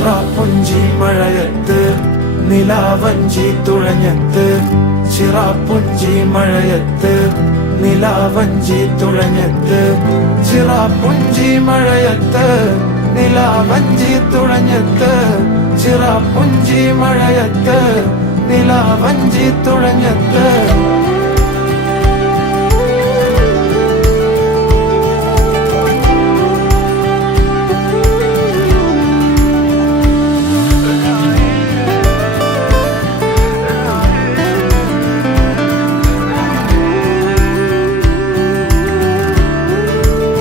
ചിറാപ്പുഞ്ചി മഴയത്ത് നിലാവഞ്ചി തുഴഞ്ഞത്ത്, ചിറാപ്പുഞ്ചി മഴയത്ത് നിലാവഞ്ചി തുഴഞ്ഞത്ത്, ചിറാപ്പുഞ്ചി മഴയത്ത് നിലാവഞ്ചി തുഴഞ്ഞത്ത്, ചിറാപ്പുഞ്ചി മഴയത്ത് നിലാവഞ്ചി തുഴഞ്ഞത്ത്.